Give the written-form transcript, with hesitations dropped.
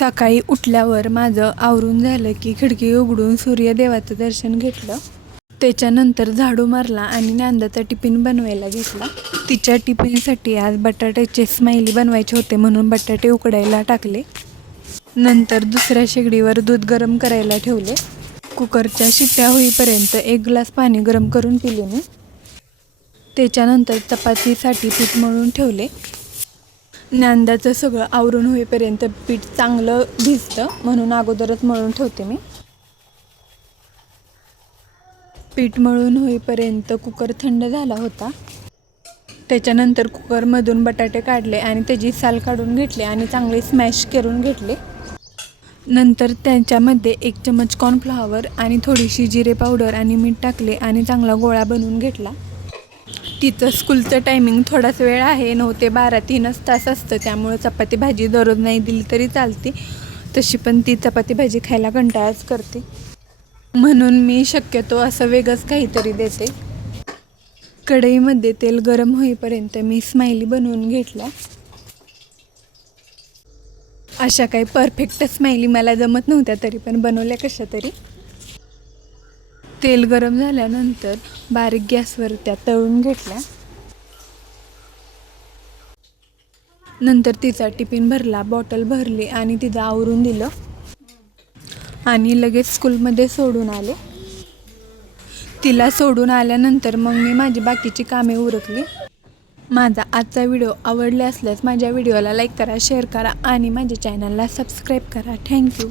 सकाळी उठल्यावर माझं आवरून झालं की खिडकी उघडून सूर्यदेवाचं दर्शन घेतलं. त्याच्यानंतर झाडू मारला आणि नंदाचा टिफिन बनवायला घेतला. तिच्या टिफिनसाठी आज बटाट्याचे स्माइली बनवायचे होते म्हणून बटाटे उकडायला टाकले. नंतर दुसऱ्या शेगडीवर दूध गरम करायला ठेवले. कुकरच्या शिट्ट्या होईपर्यंत 1 ग्लास पाणी गरम करून पिले मी. त्याच्यानंतर चपातीसाठी पीठ मळून ठेवले. नंदाचं सगळं आवरून होईपर्यंत पीठ चांगलं भिजतं म्हणून अगोदरच मळून ठेवते मी. पीठ मळून होईपर्यंत कुकर थंड झाला होता. त्याच्यानंतर कुकरमधून बटाटे काढले आणि त्याची साल काढून घेतले आणि चांगले स्मॅश करून घेतले. नंतर त्याच्यामध्ये 1 चमच कॉर्नफ्लॉवर आणि थोडीशी जिरे पावडर आणि मीठ टाकले आणि चांगला गोळा बनवून घेतला. तिचं स्कूलचं टायमिंग थोडाच वेळ आहे, 9 ते 12 3च तास असतं. त्यामुळे चपाती भाजी दररोज नाही दिली तरी चालते. तशी पण ती चपाती भाजी खायला कंटाळाच करते म्हणून मी शक्यतो असं वेगळंच काहीतरी देते. कढईमध्ये तेल गरम होईपर्यंत मी स्माइली बनवून घेतला. अशा काही परफेक्ट स्माइली मला जमत नव्हत्या तरी पण बनवल्या कशा तरी. तेल गरम झाल्यानंतर बारीक गॅसवर त्या तळून घेतल्या. नंतर तिचा टिफिन भरला, बॉटल भरली आणि तिचं आवरून दिलं आणि लगेच स्कूलमध्ये सोडून आले. तिला सोडून आल्यानंतर मग मी माझी बाकीची कामे उरकली. माझा आजचा व्हिडिओ आवडला असल्यास माझ्या व्हिडिओला लाईक करा, शेअर करा आणि माझ्या चॅनलला सबस्क्राईब करा. थँक्यू.